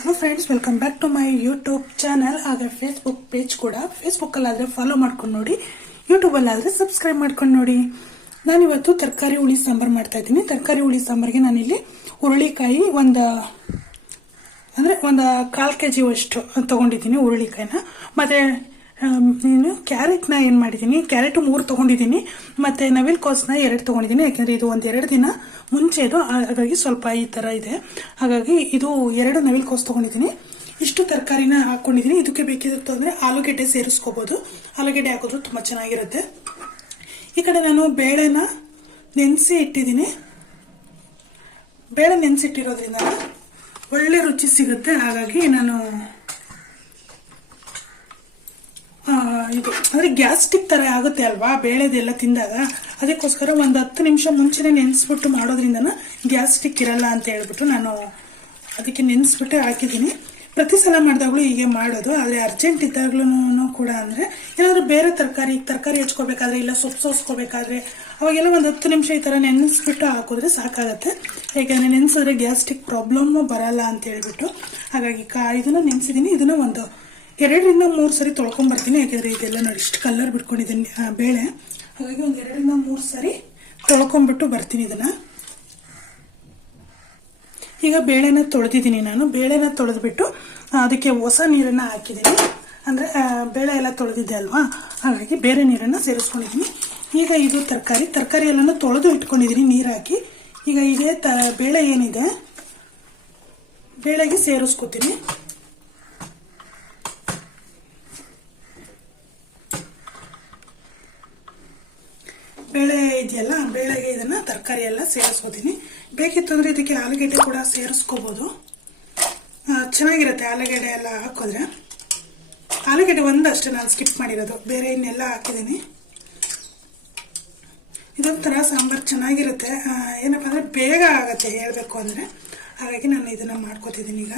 Hello friends welcome back to my YouTube channel ಹಾಗೆ Facebook page ಕೂಡ. ಫೇಸ್ಬುಕ್ಕಲ್ಲಾದರೆ follow ಮಾಡ್ಕೊಂಡು ನೋಡಿ ಯೂಟ್ಯೂಬಲ್ಲಾದರೆ ಸಬ್ಸ್ಕ್ರೈಬ್ ಮಾಡ್ಕೊಂಡು ನೋಡಿ. ನಾನಿವತ್ತು ತರಕಾರಿ, ಹುಳಿ, ಸಾಂಬಾರು ಮಾಡ್ತಾ ಇದ್ದೀನಿ. ತರಕಾರಿ, ಹುಳಿ, ಸಾಂಬಾರಿಗೆ ನಾನಿಲ್ಲಿ ಹುರುಳಿಕಾಯಿ ಒಂದು, ಅಂದರೆ ಒಂದು ಕಾಲು ಕೆ ಜಿ ಅಷ್ಟು ತಗೊಂಡಿದ್ದೀನಿ ಹುರುಳಿಕಾಯಿನ. ಮತ್ತು ನೀನು ಕ್ಯಾರೆಟ್ನ ಏನು ಮಾಡಿದ್ದೀನಿ ಕ್ಯಾರೆಟ್ ಮೂರು ತೊಗೊಂಡಿದ್ದೀನಿ ಮತ್ತು ನವಿಲ್ ಕೋಸ್ನ ಎರಡು ತೊಗೊಂಡಿದ್ದೀನಿ ಯಾಕೆಂದರೆ ಇದು ಒಂದು ಎರಡು ದಿನ ಮುಂಚೆದು ಹಾಗಾಗಿ ಸ್ವಲ್ಪ ಈ ಥರ ಇದೆ. ಹಾಗಾಗಿ ಇದು ಎರಡು ನವಿಲ್ ಕೋಸ್ ತೊಗೊಂಡಿದ್ದೀನಿ ಇಷ್ಟು ತರಕಾರಿನ ಹಾಕ್ಕೊಂಡಿದ್ದೀನಿ ಇದಕ್ಕೆ ಬೇಕಿರುತ್ತೆ ಅಂದರೆ ಆಲೂಗೆಡ್ಡೆ ಸೇರಿಸ್ಕೋಬೋದು. ಆಲೂಗೆಡ್ಡೆ ಹಾಕಿದ್ರು ತುಂಬ ಚೆನ್ನಾಗಿರುತ್ತೆ. ಈ ಕಡೆ ನಾನು ಬೇಳೆನ ನೆನೆಸಿ ಇಟ್ಟಿದ್ದೀನಿ ಬೇಳೆ ನೆನೆಸಿಟ್ಟಿರೋದ್ರಿಂದ ಒಳ್ಳೆ ರುಚಿ ಸಿಗುತ್ತೆ. ಹಾಗಾಗಿ ನಾನು ಇದು, ಅಂದರೆ ಗ್ಯಾಸ್ಟಿಕ್ ಥರ ಆಗುತ್ತೆ ಅಲ್ವಾ? ಬೇಳೆದೆಲ್ಲ ತಿಂದಾಗ ಅದಕ್ಕೋಸ್ಕರ ಒಂದು ಹತ್ತು ನಿಮಿಷ ಮುಂಚೆನೇ ನೆನೆಸ್ಬಿಟ್ಟು ಮಾಡೋದ್ರಿಂದ ಗ್ಯಾಸ್ಟಿಕ್ ಇರಲ್ಲ ಅಂತ ಹೇಳ್ಬಿಟ್ಟು ನಾನು ಅದಕ್ಕೆ ನೆನೆಸ್ಬಿಟ್ಟು ಹಾಕಿದ್ದೀನಿ. ಪ್ರತಿ ಸಲ ಮಾಡಿದಾಗಲೂ ಹೀಗೆ ಮಾಡೋದು, ಆದರೆ ಅರ್ಜೆಂಟ್ ಇದ್ದಾಗ್ಲೂ ಕೂಡ ಅಂದರೆ ಏನಾದರೂ ಬೇರೆ ತರಕಾರಿ ತರಕಾರಿ ಹೆಚ್ಕೋಬೇಕಾದ್ರೆ ಇಲ್ಲ ಸೊಪ್ಪು ಸೋಸ್ಕೋಬೇಕಾದ್ರೆ ಅವಾಗೆಲ್ಲ ಒಂದು ಹತ್ತು ನಿಮಿಷ ಈ ಥರ ನೆನೆಸ್ಬಿಟ್ಟು ಹಾಕಿದ್ರೆ ಸಾಕಾಗುತ್ತೆ. ಯಾಕೆಂದರೆ ನೆನೆಸಿದ್ರೆ ಗ್ಯಾಸ್ಟಿಕ್ ಪ್ರಾಬ್ಲಮ್ಮು ಬರಲ್ಲ ಅಂತ ಹೇಳ್ಬಿಟ್ಟು ಹಾಗಾಗಿ ಕಾ, ಇದನ್ನು ನೆನೆಸಿದ್ದೀನಿ. ಇದನ್ನು ಒಂದು ಎರಡರಿಂದ ಮೂರು ಸರಿ ತೊಳ್ಕೊಂಬರ್ತೀನಿ ಯಾಕೆಂದರೆ ಇದೆಲ್ಲ ನೋಡಿ ಇಷ್ಟು ಕಲರ್ ಬಿಟ್ಕೊಂಡಿದ್ದೀನಿ ಬೇಳೆ. ಹಾಗಾಗಿ ಒಂದು ಎರಡರಿಂದ ಮೂರು ಸರಿ ತೊಳ್ಕೊಂಬಿಟ್ಟು ಬರ್ತೀನಿ ಇದನ್ನು. ಈಗ ಬೇಳೆನ ತೊಳೆದಿದ್ದೀನಿ ನಾನು. ಬೇಳೆನ ತೊಳೆದ್ಬಿಟ್ಟು ಅದಕ್ಕೆ ಹೊಸ ನೀರನ್ನು ಹಾಕಿದ್ದೀನಿ. ಅಂದರೆ ಬೇಳೆ ಎಲ್ಲ ತೊಳೆದಿದ್ದೆ ಅಲ್ವಾ? ಹಾಗಾಗಿ ಬೇರೆ ನೀರನ್ನು ಸೇರಿಸ್ಕೊಂಡಿದ್ದೀನಿ. ಈಗ ಇದು ತರಕಾರಿ. ತರಕಾರಿ ಎಲ್ಲನೂ ತೊಳೆದು ಇಟ್ಕೊಂಡಿದ್ದೀನಿ ನೀರು ಹಾಕಿ. ಈಗ ಇದೇ ತ, ಬೇಳೆ ಏನಿದೆ, ಬೇಳೆಗೆ ಸೇರಿಸ್ಕೊತೀನಿ ಬೇಳೆ ಇದೆಯಲ್ಲ ಬೇಳೆಗೆ ಇದನ್ನ ತರಕಾರಿ ಎಲ್ಲ ಸೇರಿಸ್ಕೋತೀನಿ. ಬೇಕಿತ್ತು ಅಂದ್ರೆ ಇದಕ್ಕೆ ಆಲೂಗೆಡ್ಡೆ ಕೂಡ ಸೇರಿಸ್ಕೋಬೋದು. ಚೆನ್ನಾಗಿರುತ್ತೆ ಆಲೂಗೆಡ್ಡೆ ಎಲ್ಲ ಹಾಕಿದ್ರೆ. ಆಲೂಗೆಡ್ಡೆ ಒಂದಷ್ಟೇ ನಾನು ಸ್ಕಿಪ್ ಮಾಡಿರೋದು. ಬೇರೆ ಇನ್ನೆಲ್ಲ ಹಾಕಿದ್ದೀನಿ. ಇದೊಂಥರ ಸಾಂಬಾರು ಚೆನ್ನಾಗಿರುತ್ತೆ. ಏನಪ್ಪ ಅಂದರೆ ಬೇಗ ಆಗುತ್ತೆ ಹೇಳಬೇಕು ಅಂದರೆ. ಹಾಗಾಗಿ ನಾನು ಇದನ್ನು ಮಾಡ್ಕೋತಿದ್ದೀನಿ ಈಗ.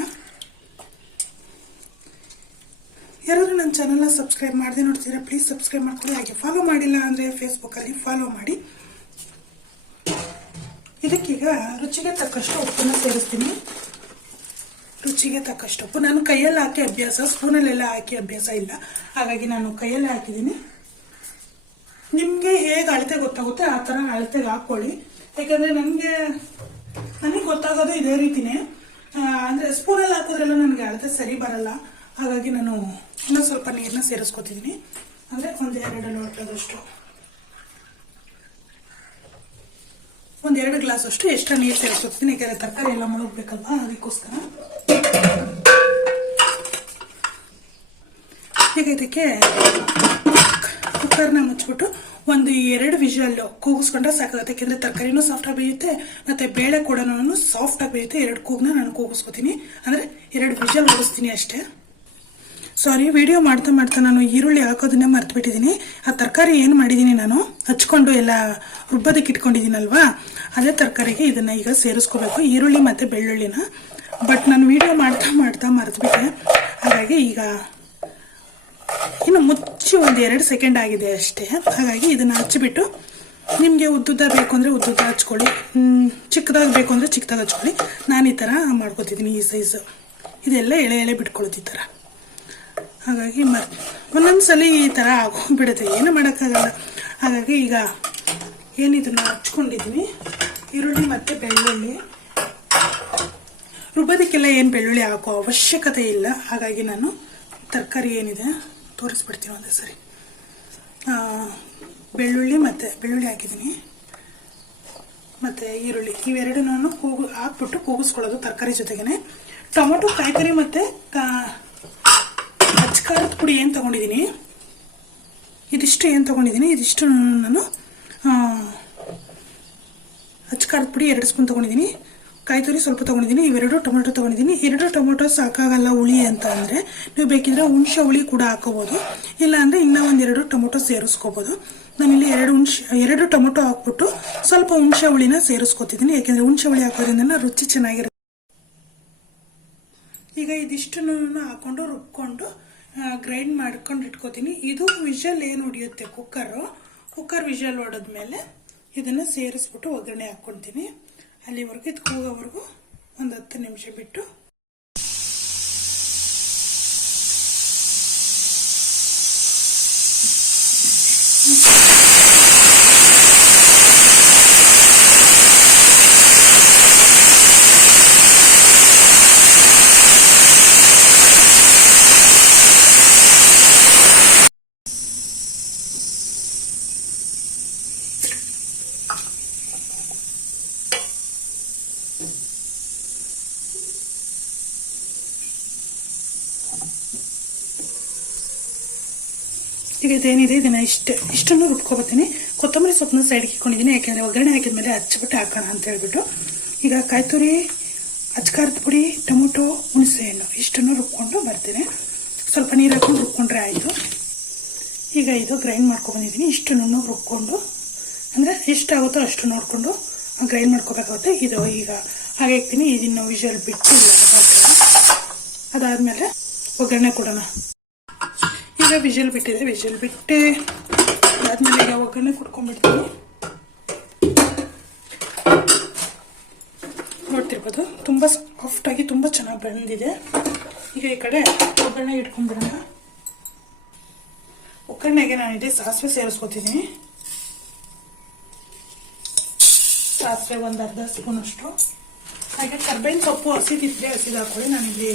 ಯಾರಾದರೂ ನನ್ನ ಚಾನಲ್ನ ಸಬ್ಸ್ಕ್ರೈಬ್ ಮಾಡದೆ ನೋಡ್ತೀರಾ ಪ್ಲೀಸ್ ಸಬ್ಸ್ಕ್ರೈಬ್ ಮಾಡ್ಕೊಳ್ಳಿ. ಹಾಗೆ ಫಾಲೋ ಮಾಡಿಲ್ಲ ಅಂದರೆ ಫೇಸ್ಬುಕ್ಕಲ್ಲಿ ಫಾಲೋ ಮಾಡಿ. ಇದಕ್ಕೀಗ ರುಚಿಗೆ ತಕ್ಕಷ್ಟು ಉಪ್ಪನ್ನು ಸೇರಿಸ್ತೀನಿ. ರುಚಿಗೆ ತಕ್ಕಷ್ಟು ಉಪ್ಪು. ನಾನು ಕೈಯಲ್ಲಿ ಹಾಕಿ ಅಭ್ಯಾಸ, ಸ್ಪೂನಲ್ಲೆಲ್ಲ ಹಾಕಿ ಅಭ್ಯಾಸ ಇಲ್ಲ. ಹಾಗಾಗಿ ನಾನು ಕೈಯಲ್ಲಿ ಹಾಕಿದ್ದೀನಿ. ನಿಮಗೆ ಹೇಗೆ ಅಳತೆ ಗೊತ್ತಾಗುತ್ತೆ, ಆ ಥರ ಅಳತೆಗೆ ಹಾಕ್ಕೊಳ್ಳಿ. ಯಾಕಂದರೆ ನನಗೆ ನನಗೆ ಗೊತ್ತಾಗೋದು ಇದೇ ರೀತಿನೇ. ಅಂದರೆ ಸ್ಪೂನಲ್ಲಿ ಹಾಕಿದ್ರೆಲ್ಲ ನನಗೆ ಅಳತೆ ಸರಿ ಬರಲ್ಲ. ಹಾಗಾಗಿ ನಾನು ಇನ್ನೂ ಸ್ವಲ್ಪ ನೀರನ್ನ ಸೇರಿಸ್ಕೊತಿದ್ದೀನಿ ಅಂದರೆ ಒಂದು ಎರಡು ಲೋಟದಷ್ಟು ಒಂದೆರಡು ಗ್ಲಾಸ್ ಅಷ್ಟು ಎಕ್ಸ್ಟ್ರಾ ನೀರು ಸೇರಿಸ್ಕೊತೀನಿ ಯಾಕೆಂದರೆ ತರಕಾರಿ ಎಲ್ಲ ಮುಳುಗಬೇಕಲ್ವಾ, ಅದಕ್ಕೋಸ್ಕರ. ಈಗ ಇದಕ್ಕೆ ಕುಕ್ಕರ್ನ ಮುಚ್ಚಿಬಿಟ್ಟು ಒಂದು ಎರಡು ವಿಷಲ್ಲು ಕೂಗಿಸ್ಕೊಂಡ್ರೆ ಸಾಕಾಗುತ್ತೆ. ಯಾಕೆಂದರೆ ತರಕಾರಿನೂ ಸಾಫ್ಟಾಗಿ ಬೇಯುತ್ತೆ, ಮತ್ತು ಬೇಳೆ ಕೂಡ ಸಾಫ್ಟಾಗಿ ಬೇಯುತ್ತೆ. ಎರಡು ಕೂಗನ್ನ ನಾನು ಕೂಗಿಸ್ಕೊತೀನಿ. ಅಂದರೆ ಎರಡು ವಿಷಲ್ ಓಡಿಸ್ತೀನಿ ಅಷ್ಟೇ. ಸಾರಿ ವಿಡಿಯೋ ಮಾಡ್ತಾ ಮಾಡ್ತಾ ನಾನು ಈರುಳ್ಳಿ ಹಾಕೋದನ್ನ ಮರ್ತು ಬಿಟ್ಟಿದ್ದೀನಿ ಆ ತರಕಾರಿ ಏನು ಮಾಡಿದ್ದೀನಿ ನಾನು? ಹಚ್ಕೊಂಡು ಎಲ್ಲ ರುಬ್ಬದಕ್ಕೆ ಇಟ್ಕೊಂಡಿದ್ದೀನಲ್ವಾ ಅದೇ ತರಕಾರಿಗೆ ಇದನ್ನ ಈಗ ಸೇರಿಸ್ಕೋಬೇಕು. ಈರುಳ್ಳಿ ಮತ್ತು ಬೆಳ್ಳುಳ್ಳಿನ. ಬಟ್ ನಾನು ವಿಡಿಯೋ ಮಾಡ್ತಾ ಮಾಡ್ತಾ ಮರೆತುಬಿಟ್ಟೆ. ಹಾಗಾಗಿ ಈಗ ಇನ್ನು ಮುಚ್ಚಿ ಒಂದು ಎರಡು ಸೆಕೆಂಡ್ ಆಗಿದೆ ಅಷ್ಟೇ. ಹಾಗಾಗಿ ಇದನ್ನು ಹಚ್ಚಿಬಿಟ್ಟು ನಿಮಗೆ ಉದ್ದುದ್ದ ಬೇಕು ಅಂದರೆ ಉದ್ದುದ್ದ ಹಚ್ಕೊಳ್ಳಿ. ಚಿಕ್ಕದಾಗಿ ಬೇಕು ಅಂದರೆ ಚಿಕ್ಕದಾಗ ಹಚ್ಕೊಳ್ಳಿ. ನಾನು ಈ ಥರ ಮಾಡ್ಕೊತಿದ್ದೀನಿ ಈ ಸೈಜು ಇದೆಲ್ಲ ಎಳೆ ಎಳೆ ಬಿಟ್ಕೊಳ್ಳೋದು ಈ ಥರ ಹಾಗಾಗಿ ಮತ್ತೆ ಒಂದೊಂದು ಸಲ ಈ ಥರ ಆಗೋಗ್ಬಿಡುತ್ತೆ. ಏನು ಮಾಡೋಕ್ಕಾಗಲ್ಲ. ಹಾಗಾಗಿ ಈಗ ಏನಿದನ್ನು ಹಚ್ಕೊಂಡಿದ್ದೀನಿ ಈರುಳ್ಳಿ ಮತ್ತು ಬೆಳ್ಳುಳ್ಳಿ. ರುಬ್ಬೋದಕ್ಕೆಲ್ಲ ಏನು ಬೆಳ್ಳುಳ್ಳಿ ಹಾಕೋ ಅವಶ್ಯಕತೆ ಇಲ್ಲ. ಹಾಗಾಗಿ ನಾನು ತರಕಾರಿ ಏನಿದೆ ತೋರಿಸ್ಬಿಡ್ತೀನಿ ಒಂದೇ ಸರಿ. ಬೆಳ್ಳುಳ್ಳಿ ಮತ್ತು ಬೆಳ್ಳುಳ್ಳಿ ಹಾಕಿದ್ದೀನಿ ಮತ್ತು ಈರುಳ್ಳಿ. ಇವೆರಡನ್ನೂ ನಾನು ಕೂಗು ಹಾಕ್ಬಿಟ್ಟು ಕೂಗಿಸ್ಕೊಳ್ಳೋದು ತರಕಾರಿ ಜೊತೆಗೇ ಟೊಮೊಟೊ, ಕಾಯ್ಕರಿ ಮತ್ತು ಕಾ ಅಚ್ಕಾರದ ಪುಡಿ ಏನು ತೊಗೊಂಡಿದ್ದೀನಿ ಇದಿಷ್ಟು ಏನು ತೊಗೊಂಡಿದ್ದೀನಿ ಇದಿಷ್ಟು ನಾನು ಅಚ್ಕಾರದ ಪುಡಿ ಎರಡು ಸ್ಪೂನ್ ತೊಗೊಂಡಿದ್ದೀನಿ ಕಾಯಿ ತುರಿ ಸ್ವಲ್ಪ ತೊಗೊಂಡಿದ್ದೀನಿ ಇವೆರಡು ಟೊಮೆಟೊ ತೊಗೊಂಡಿದ್ದೀನಿ ಎರಡು ಟೊಮೆಟೊ ಸಾಕಾಗಲ್ಲ ಹುಳಿ ಅಂತ ಅಂದರೆ ನೀವು ಬೇಕಿದ್ರೆ ಹುಣಸೆ ಹುಳಿ ಕೂಡ ಹಾಕೋಬೋದು. ಇಲ್ಲ ಅಂದರೆ ಇನ್ನೂ ಒಂದೆರಡು ಟೊಮೊಟೊ ಸೇರಿಸ್ಕೋಬೋದು. ನಾನಿಲ್ಲಿ ಎರಡು ಹುಣಸೆ, ಎರಡು ಟೊಮೊಟೊ ಹಾಕ್ಬಿಟ್ಟು ಸ್ವಲ್ಪ ಹುಣಸೆ ಹುಳಿನ ಸೇರಿಸ್ಕೊತಿದ್ದೀನಿ ಯಾಕೆಂದರೆ ಹುಣಸೆ ಹುಳಿ ಹಾಕೋದ್ರಿಂದ ರುಚಿ ಚೆನ್ನಾಗಿರುತ್ತೆ. ಈಗ ಇದಿಷ್ಟನ್ನು ಹಾಕ್ಕೊಂಡು ರುಬ್ಕೊಂಡು ಗ್ರೈಂಡ್ ಮಾಡ್ಕೊಂಡು ಇಟ್ಕೋತೀನಿ. ಇದು ವಿಷಲ್ ಏನು ಹೊಡಿಯುತ್ತೆ? ಕುಕ್ಕರು ಕುಕ್ಕರ್ ವಿಷಲ್ ಹೊಡೆದ್ಮೇಲೆ ಇದನ್ನು ಸೇರಿಸ್ಬಿಟ್ಟು ಒಗ್ಗರಣೆ ಹಾಕ್ಕೊತೀನಿ ಅಲ್ಲಿವರೆಗೂ ಇದು ಕೂಗೋವರೆಗೂ ಒಂದು ಹತ್ತು ನಿಮಿಷ ಬಿಟ್ಟು ಈಗ ಇದೇನಿದೆ ಇದನ್ನ ಇಷ್ಟ ಇಷ್ಟನ್ನು ರುಬ್ಕೊಬತ್ತೀನಿ ಕೊತ್ತಂಬರಿ ಸೊಪ್ಪನ್ನ ಸೈಡ್ ಇಕ್ಕೊಂಡಿದ್ದೀನಿ ಯಾಕೆಂದರೆ ಒಗ್ಗರಣೆ ಹಾಕಿದ್ಮೇಲೆ ಹಚ್ಚಿಬಿಟ್ಟು ಹಾಕೋಣ ಅಂತ ಹೇಳ್ಬಿಟ್ಟು. ಈಗ ಕಾಯಿ ತುರಿ ಅಚ್ಕಾರದ ಪುಡಿ, ಟೊಮೊಟೊ, ಹುಣಸೆಹಣ್ಣು ಇಷ್ಟನ್ನು ರುಬ್ಕೊಂಡು ಬರ್ತೀನಿ. ಸ್ವಲ್ಪ ನೀರು ಹಾಕೊಂಡು ರುಬ್ಕೊಂಡ್ರೆ ಆಯಿತು. ಈಗ ಇದು ಗ್ರೈಂಡ್ ಮಾಡ್ಕೊಬಂದಿದ್ದೀನಿ ಇಷ್ಟನ್ನು ರುಬ್ಕೊಂಡು, ಅಂದರೆ ಎಷ್ಟಾಗುತ್ತೋ ಅಷ್ಟು ನೋಡಿಕೊಂಡು ಗ್ರೈಂಡ್ ಮಾಡ್ಕೋಬೇಕಾಗುತ್ತೆ. ಇದು ಈಗ ಹಾಗೆ ಇಕ್ತೀನಿ. ಇದನ್ನು ವಿಷಲ್ ಬಿಟ್ಟು ಅದಾದಮೇಲೆ ಒಗ್ಗರಣೆ ಕೊಡೋಣ. ಈಗ ವಿಷಲ್ ಬಿಟ್ಟಿದೆ ವಿಷಲ್ ಬಿಟ್ಟು. ಅದಾದ್ಮೇಲೆ ಈಗ ಒಗ್ಗರಣೆ ಕುಟ್ಕೊಂಡ್ಬಿಡ್ತೀನಿ ನೋಡ್ತಿರ್ಬೋದು, ತುಂಬ ಸಾಫ್ಟಾಗಿ ತುಂಬ ಚೆನ್ನಾಗಿ ಬಂದಿದೆ. ಈಗ ಈ ಕಡೆ ಒಗ್ಗರಣೆ ಇಟ್ಕೊಂಡ್ಬಿಡೋಣ. ಒಗ್ಗರಣೆಗೆ ನಾನಿದೆ ಸಾಸಿವೆ ಸೇರಿಸ್ಕೊತೀನಿ. ಸಾಸಿವೆ ಒಂದು ಅರ್ಧ ಸ್ಪೂನ್ ಅಷ್ಟು. ಹಾಗೆ ಕರ್ಬೇವಿನ ಸೊಪ್ಪು ಹಸಿದಿದ್ರೆ ಹಸಿದು ಹಾಕೊಳ್ಳಿ. ನಾನಿಲ್ಲಿ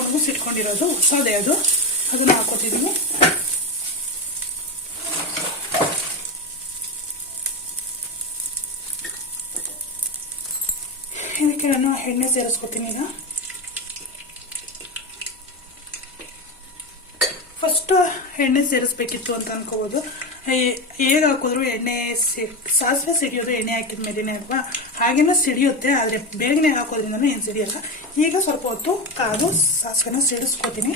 ಒಣಗಿಸಿಟ್ಕೊಂಡಿರೋದು ಹೊಸದೇ ಅದು. ಅದನ್ನ ಹಾಕೋತಿದ್ದೀನಿ ಇದಕ್ಕೆ ನಾನು ಎಣ್ಣೆ ಸೇರಿಸ್ಕೊತೀನಿ ಈಗ. ಫಸ್ಟ್ ಎಣ್ಣೆ ಸೇರಿಸ್ಬೇಕಿತ್ತು ಅಂತ ಅನ್ಕೋಬೋದು. ಹೇಗೆ ಹಾಕಿದ್ರು ಎಣ್ಣೆ ಸಿ, ಸಾಸಿವೆ ಸಿಡಿಯೋದು ಎಣ್ಣೆ ಹಾಕಿದ ಮೇಲೇನೆ ಅಲ್ವಾ? ಹಾಗೇನೂ ಸಿಡಿಯುತ್ತೆ, ಆದರೆ ಬೇಗನೆ ಹಾಕೋದ್ರಿಂದ ಏನು ಸಿಡಿಯಲ್ಲ. ಈಗ ಸ್ವಲ್ಪ ಹೊತ್ತು ಕಾದು ಸಾಸಿವೆನ ಸಿಡಿಸ್ಕೋತೀನಿ.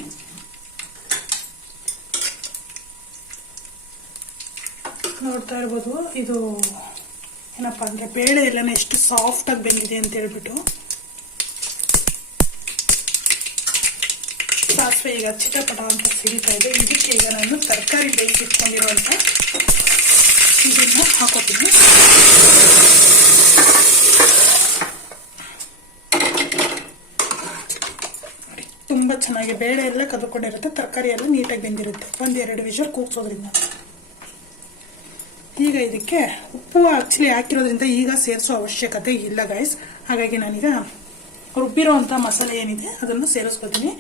ನೋಡ್ತಾ ಇರ್ಬೋದು. ಇದು ಏನಪ್ಪ ಅಂದರೆ ಬೇಳೆ ಎಲ್ಲನೇ ಎಷ್ಟು ಸಾಫ್ಟಾಗಿ ಬೆಂದಿದೆ ಅಂತ ಹೇಳ್ಬಿಟ್ಟು. ಸಾಸಿವೆ ಈಗ ಚಿಟಪಟ ಅಂತ ಸಿಡಿತಾ ಇದೆ. ಇದಕ್ಕೆ ಈಗ ನಾನು ತರಕಾರಿ ಬೇಯಿಸಿಟ್ಕೊಂಡಿರುವಂಥ ಇದನ್ನು ಹಾಕೋತೀನಿ. ತುಂಬ ಚೆನ್ನಾಗಿ ಬೇಳೆ ಎಲ್ಲ ಕದ್ಕೊಂಡಿರುತ್ತೆ ತರಕಾರಿ ಎಲ್ಲ ನೀಟಾಗಿ ಬೆಂದಿರುತ್ತೆ. ಒಂದೆರಡು ವಿಷಲ್ ಕೂಗ್ಸೋದ್ರಿಂದ. ಈಗ ಇದಕ್ಕೆ ಉಪ್ಪು ಆಕ್ಚುಲಿ ಹಾಕಿರೋದ್ರಿಂದ ಈಗ ಸೇರಿಸೋ ಅವಶ್ಯಕತೆ ಇಲ್ಲ ಗೈಸ್ ಹಾಗಾಗಿ ನಾನೀಗ ರುಬ್ಬಿರೋಂಥ ಮಸಾಲೆ ಏನಿದೆ ಅದನ್ನು ಸೇರಿಸ್ಕೊತೀನಿ.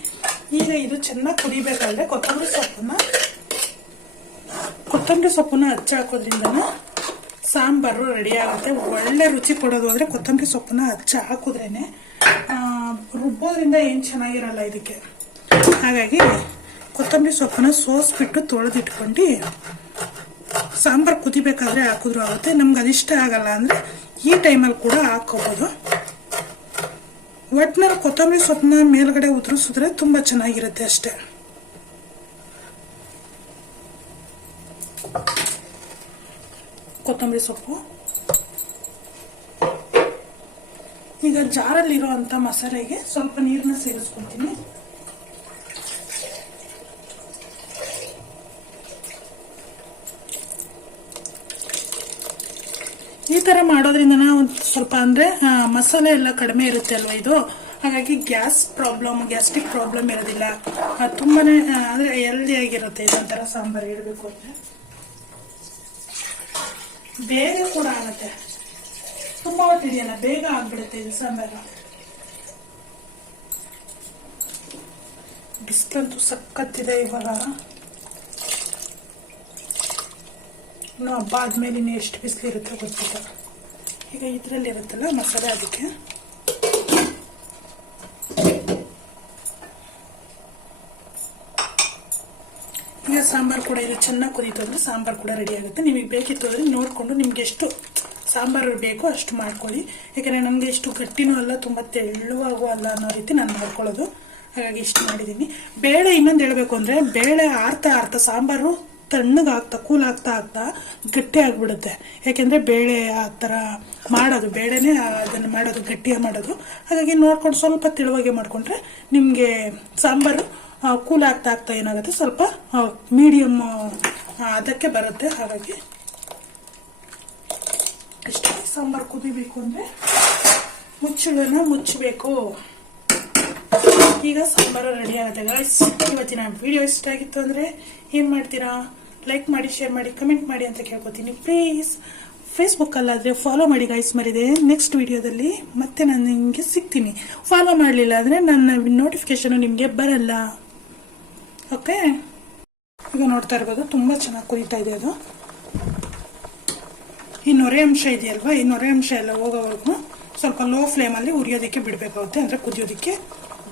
ಈಗ ಇದು ಚೆನ್ನಾಗಿ ಕುದಿಬೇಕಾದ್ರೆ ಕೊತ್ತಂಬರಿ ಸೊಪ್ಪನ್ನ ಕೊತ್ತಂಬರಿ ಸೊಪ್ಪನ್ನ ಹಚ್ಚಿ ಹಾಕೋದ್ರಿಂದ ಸಾಂಬಾರು ರೆಡಿ ಆಗುತ್ತೆ. ಒಳ್ಳೆ ರುಚಿ ಕೊಡೋದು ಅಂದರೆ ಕೊತ್ತಂಬರಿ ಸೊಪ್ಪನ್ನ ಹಚ್ಚಿ ಹಾಕಿದ್ರೇ ರುಬ್ಬೋದ್ರಿಂದ ಏನು ಚೆನ್ನಾಗಿರಲ್ಲ ಇದಕ್ಕೆ. ಹಾಗಾಗಿ ಕೊತ್ತಂಬರಿ ಸೊಪ್ಪನ್ನ ಸೋಸ್ಬಿಟ್ಟು ತೊಳೆದಿಟ್ಕೊಂಡು ಸಾಂಬಾರು ಕುದಿಬೇಕಾದ್ರೆ ಹಾಕಿದ್ರು ಆಗುತ್ತೆ. ನಮ್ಗೆ ಅದಿಷ್ಟ ಆಗಲ್ಲ ಅಂದರೆ ಈ ಟೈಮಲ್ಲಿ ಕೂಡ ಹಾಕೋಬೋದು. ಒಟ್ಟಿನಲ್ಲಿ ಕೊತ್ತಂಬರಿ ಸೊಪ್ಪನ್ನ ಮೇಲ್ಗಡೆ ಉದುರಿಸಿದ್ರೆ ತುಂಬ ಚೆನ್ನಾಗಿರುತ್ತೆ ಅಷ್ಟೇ. ಕೊತ್ತಂಬರಿ ಸೊಪ್ಪು. ಈಗ ಜಾರಲ್ಲಿರೋ ಅಂಥ ಮಸಾಲೆಗೆ ಸ್ವಲ್ಪ ನೀರನ್ನ ಸೇರಿಸ್ಕೊಳ್ತೀನಿ. ತರ ಮಾಡೋದ್ರಿಂದ ಒಂದು ಸ್ವಲ್ಪ ಅಂದರೆ ಮಸಾಲೆ ಎಲ್ಲ ಕಡಿಮೆ ಇರುತ್ತೆ ಅಲ್ವ ಇದು? ಹಾಗಾಗಿ ಗ್ಯಾಸ್ ಪ್ರಾಬ್ಲಮ್ ಗ್ಯಾಸ್ಟಿಕ್ ಪ್ರಾಬ್ಲಮ್ ಇರೋದಿಲ್ಲ. ತುಂಬಾ ಅಂದರೆ ಆ, ಅಂದ್ರೆ ಹೆಲ್ದಿ ಆಗಿರುತ್ತೆ ಇದೊಂಥರ ಸಾಂಬಾರು ಇಡಬೇಕು ಅಂದರೆ. ಬೇಗ ಕೂಡ ಆಗುತ್ತೆ. ತುಂಬ ಹೊತ್ತಿದೆಯಲ್ಲ ಬೇಗ ಆಗ್ಬಿಡುತ್ತೆ ಇದು ಸಾಂಬಾರು. ಬಿಸಿಲಂತೂ ಸಖತ್ತಿದೆ ಇವಾಗ. ಇನ್ನು ಹಬ್ಬ ಆದಮೇಲೆ ಇನ್ನು ಎಷ್ಟು ಬಿಸಿಲಿರುತ್ತೋ ಗೊತ್ತಿಲ್ಲ. ಈಗ ಇದರಲ್ಲಿ ಇರುತ್ತಲ್ಲ ಮಸಾಲೆ ಅದಕ್ಕೆ. ಈಗ ಸಾಂಬಾರು ಕೂಡ ಇದು ಚೆನ್ನಾಗಿ ಕುದೀತು ಅಂದರೆ ಸಾಂಬಾರು ಕೂಡ ರೆಡಿ ಆಗುತ್ತೆ. ನಿಮಗೆ ಬೇಕಿತ್ತು ಅಂದರೆ ನೋಡಿಕೊಂಡು ನಿಮ್ಗೆ ಎಷ್ಟು ಸಾಂಬಾರು ಬೇಕೋ ಅಷ್ಟು ಮಾಡ್ಕೊಳ್ಳಿ. ಯಾಕಂದರೆ ನನಗೆ ಎಷ್ಟು ಗಟ್ಟಿನೂ ಅಲ್ಲ, ತುಂಬ ತೆಳ್ಳುವಾಗೂ ಅಲ್ಲ ಅನ್ನೋ ರೀತಿ ನಾನು ಮಾಡ್ಕೊಳ್ಳೋದು. ಹಾಗಾಗಿ ಇಷ್ಟು ಮಾಡಿದ್ದೀನಿ. ಬೇಳೆ ಇನ್ನೊಂದು ಹೇಳಬೇಕು ಅಂದರೆ ಬೇಳೆ ಆರ್ತಾ ಆರ್ತಾ ಸಾಂಬಾರು ತಣ್ಣಗಾಗ್ತಾ ಕೂಲ್ ಆಗ್ತಾ ಆಗ್ತಾ ಗಟ್ಟಿ ಆಗ್ಬಿಡುತ್ತೆ. ಯಾಕೆಂದರೆ ಬೇಳೆ ಆ ಥರ ಮಾಡೋದು, ಬೇಳೆನೇ ಅದನ್ನು ಮಾಡೋದು, ಗಟ್ಟಿಯಾಗಿ ಮಾಡೋದು. ಹಾಗಾಗಿ ನೋಡ್ಕೊಂಡು ಸ್ವಲ್ಪ ತಿಳುವಾಗೆ ಮಾಡಿಕೊಂಡ್ರೆ ನಿಮಗೆ ಸಾಂಬಾರು ಕೂಲ್ ಆಗ್ತಾ ಆಗ್ತಾ ಏನಾಗುತ್ತೆ ಸ್ವಲ್ಪ ಮೀಡಿಯಮ್ ಅದಕ್ಕೆ ಬರುತ್ತೆ. ಹಾಗಾಗಿ ಇಷ್ಟೇ ಸಾಂಬಾರು ಕುದಿಬೇಕು ಅಂದರೆ ಮುಚ್ಚಳನ ಮುಚ್ಚಬೇಕು. ಈಗ ಸಾಂಬಾರು ರೆಡಿ ಆಗುತ್ತೆ ಇವತ್ತಿನ ವಿಡಿಯೋ ಇಷ್ಟ ಆಗಿತ್ತು ಅಂದರೆ ಏನು ಮಾಡ್ತೀರಾ? ಲೈಕ್ ಮಾಡಿ ಶೇರ್ ಮಾಡಿ ಕಮೆಂಟ್ ಮಾಡಿ ಅಂತ ಕೇಳ್ಕೊತೀನಿ. ಪ್ಲೀಸ್ ಫೇಸ್ಬುಕ್ಕಲ್ಲಾದರೆ ಫಾಲೋ ಮಾಡಿ ಗೈಸ್ ಮರಿದೆ. ನೆಕ್ಸ್ಟ್ ವಿಡಿಯೋದಲ್ಲಿ ಮತ್ತೆ ನಾನು ನಿಮಗೆ ಸಿಗ್ತೀನಿ. ಫಾಲೋ ಮಾಡಲಿಲ್ಲ ಅಂದರೆ ನನ್ನ ನೋಟಿಫಿಕೇಶನು ನಿಮಗೆ ಬರಲ್ಲ. ಓಕೆ ಈಗ ನೋಡ್ತಾ ಇರ್ಬೋದು, ತುಂಬ ಚೆನ್ನಾಗಿ ಕುದೀತಾ ಇದೆ ಅದು. ಈ ನೊರೆ ಅಂಶ ಇದೆಯಲ್ವಾ? ಈ ನೊರೆ ಅಂಶ ಎಲ್ಲ ಹೋಗೋವರೆಗೂ ಸ್ವಲ್ಪ ಲೋ ಫ್ಲೇಮಲ್ಲಿ ಉರಿಯೋದಕ್ಕೆ ಬಿಡಬೇಕಾಗುತ್ತೆ. ಅಂದರೆ ಕುದಿಯೋದಕ್ಕೆ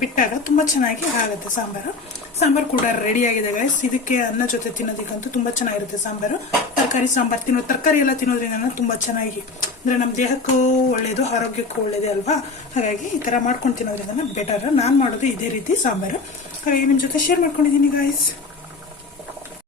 ಬಿಟ್ಟಾಗ ತುಂಬ ಚೆನ್ನಾಗಿ ಆಗುತ್ತೆ ಸಾಂಬಾರು. ಸಾಂಬಾರು ಕೂಡ ರೆಡಿ ಆಗಿದೆ ಗೈಸ್ ಇದಕ್ಕೆ ಅನ್ನ ಜೊತೆ ತಿನ್ನೋದಕ್ಕಂತೂ ತುಂಬ ಚೆನ್ನಾಗಿರುತ್ತೆ ಸಾಂಬಾರು. ತರಕಾರಿ, ಸಾಂಬಾರು ತಿನ್ನೋ, ತರಕಾರಿ ಎಲ್ಲ ತಿನ್ನೋದ್ರಿಂದ ತುಂಬ ಚೆನ್ನಾಗಿ, ಅಂದರೆ ನಮ್ಮ ದೇಹಕ್ಕೂ ಒಳ್ಳೆಯದು ಆರೋಗ್ಯಕ್ಕೂ ಒಳ್ಳೆಯದೇ ಅಲ್ವಾ? ಹಾಗಾಗಿ ಈ ಥರ ಮಾಡ್ಕೊಂಡು ತಿನ್ನೋದ್ರಿಂದ ಬೆಟರ್ ನಾನು ಮಾಡೋದು ಇದೇ ರೀತಿ ಸಾಂಬಾರು. ಹಾಗಾಗಿ ನಿಮ್ಮ ಜೊತೆ ಶೇರ್ ಮಾಡ್ಕೊಂಡಿದ್ದೀನಿ ಗಾಯ್ಸ್